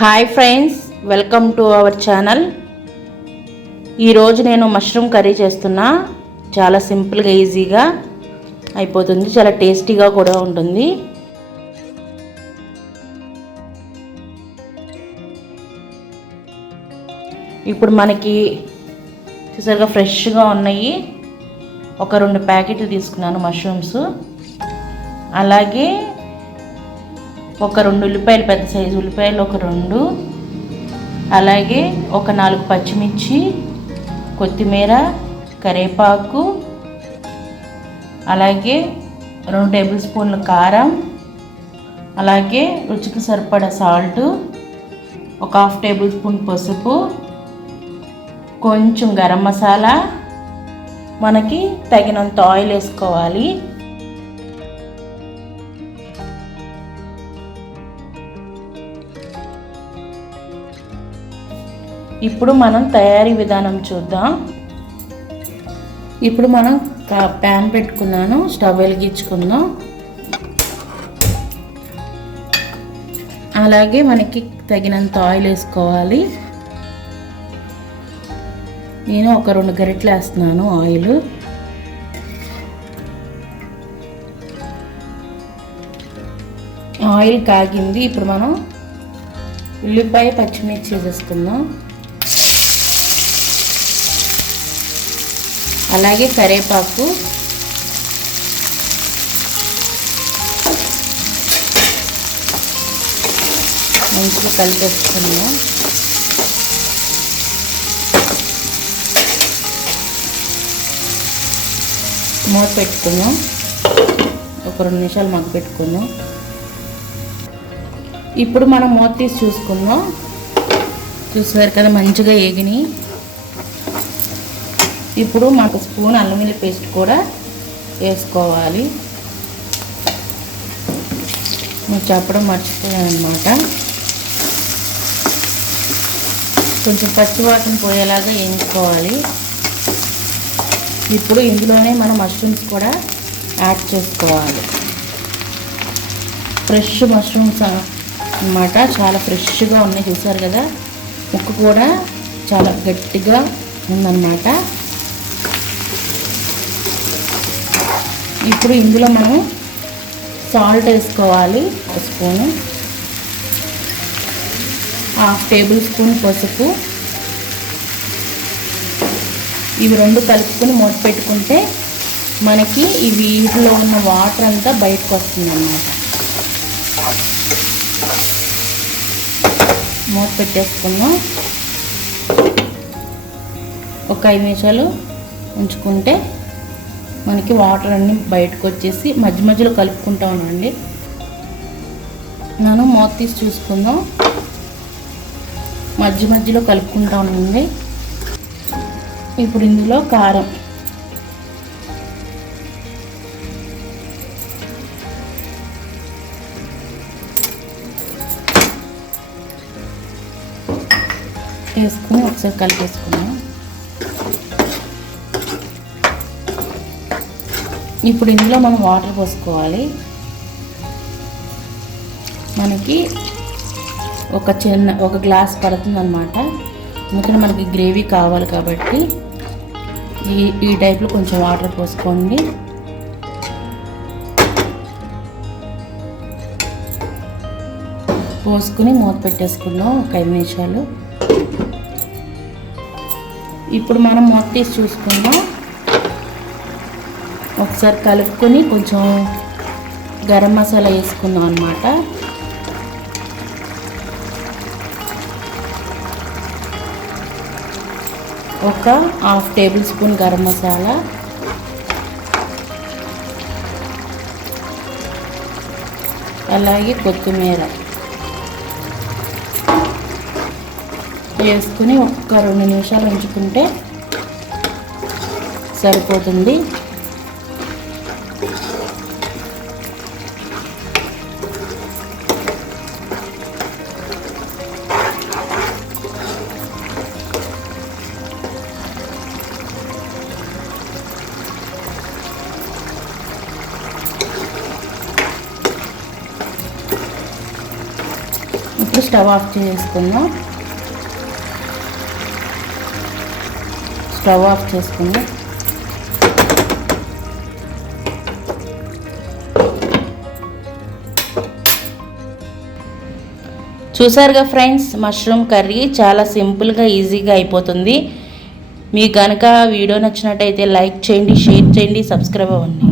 Hi friends, welcome to our channel. ఈరోజు నేను mushroom curry చేస్తున్నా. చాలా సింపుల్గా ఈజీగా అయిపోతుంది, చాలా టేస్టీగా కూడా ఉంటుంది. ఇప్పుడు మనకి చూసారుగా ఫ్రెష్గా ఉన్నాయి. ఒక 2 ప్యాకెట్లు తీసుకున్నాను మష్రూమ్స్. అలాగే ఒక 2 ఉల్లిపాయలు, పెద్ద సైజు ఉల్లిపాయలు ఒక 2, అలాగే ఒక 4 పచ్చిమిర్చి, కొత్తిమీర, కరివేపాకు, అలాగే 2 టేబుల్ స్పూన్ల కారం, అలాగే రుచికి సరిపడా సాల్ట్, ఒక 1/2 టేబుల్ స్పూన్ పసుపు, కొంచెం గరం మసాలా, మనకి తగినంత ఆయిల్ వేసుకోవాలి. ఇప్పుడు మనం తయారీ విధానం చూద్దాం. ఇప్పుడు మనం ప్యాన్ పెట్టుకున్నాను, స్టవ్ వెలిగించుకుందాం. అలాగే మనకి తగినంత ఆయిల్ వేసుకోవాలి. నేను ఒక 2 గరిటెలు వేస్తున్నాను ఆయిల్. ఆయిల్ కాగింది. ఇప్పుడు మనం ఉల్లిపాయ, పచ్చిమిర్చి వేసుకుందాం. అలాగే కరివేపాకు, మంచిగా కలిపేసుకున్నాం. మూత పెట్టుకుందాం. ఒక 2 నిమిషాలు మగ్గ పెట్టుకుందాం. ఇప్పుడు మనం మూత తీసి చూసుకుందాం. చూసారు కదా, మంచిగా ఏగినాయి. ఇప్పుడు మనకు స్పూన్ అల్లం వెల్లుల్లి పేస్ట్ కూడా వేసుకోవాలి. నేను చెప్పడం మర్చిపోయాను అన్నమాట. కొంచెం పచ్చివాసన పోయేలాగా వేయించుకోవాలి. ఇప్పుడు ఇందులోనే మనం మష్రూమ్స్ కూడా యాడ్ చేసుకోవాలి. ఫ్రెష్ మష్రూమ్స్ అన్నమాట, చాలా ఫ్రెష్గా ఉన్నాయి. చూసారు కదా, ముక్క కూడా చాలా గట్టిగా ఉందన్నమాట. ఇప్పుడు ఇందులో మనం సాల్ట్ వేసుకోవాలి. 1 స్పూను, 1/2 టేబుల్ స్పూన్ పసుపు. ఇవి 2 కలుపుకొని మూత పెట్టుకుంటే మనకి ఈ వీటిలో ఉన్న వాటర్ అంతా బయటకు వస్తుంది అన్నమాట. మూత పెట్టేసుకుందాం. ఒక 5 నిమిషాలు ఉంచుకుంటే మనకి వాటర్ అన్నీ బయటకు వచ్చేసి మధ్య మధ్యలో కలుపుకుంటూ ఉండండి. మనం మూత తీసి చూసుకుందాం. మధ్య మధ్యలో కలుపుకుంటూ ఉండండి. ఇప్పుడు ఇందులో కారం, వేసుకుని ఒకసారి కలిపేసుకుందాం. ఇప్పుడు ఇందులో మనం వాటర్ పోసుకోవాలి. మనకి ఒక గ్లాస్ పడుతుంది అన్నమాట. ఎందుకంటే మనకి గ్రేవీ కావాలి కాబట్టి ఈ టైప్లో కొంచెం వాటర్ పోసుకోండి. పోసుకుని మూత పెట్టేసుకుందాం ఒక 5 నిమిషాలు. ఇప్పుడు మనం మూత తీసి చూసుకుందాం. ఒకసారి కలుపుకొని కొంచెం గరం మసాలా వేసుకుందాం అన్నమాట. ఒక 1/2 టేబుల్ స్పూన్ గరం మసాలా, అలాగే కొత్తిమీర వేసుకుని ఒక 2 నిమిషాలు ఉంచుకుంటే సరిపోతుంది. ఇప్పుడు స్టవ్ ఆఫ్ చేసుకుందాం. స్టవ్ ఆఫ్ చేసుకుందాం. చూసారుగా ఫ్రెండ్స్, మష్రూమ్ కర్రీ చాలా సింపుల్గా ఈజీగా అయిపోతుంది. మీకు కనుక వీడియో నచ్చినట్టయితే లైక్ చేయండి, షేర్ చేయండి, సబ్స్క్రైబ్ అవ్వండి.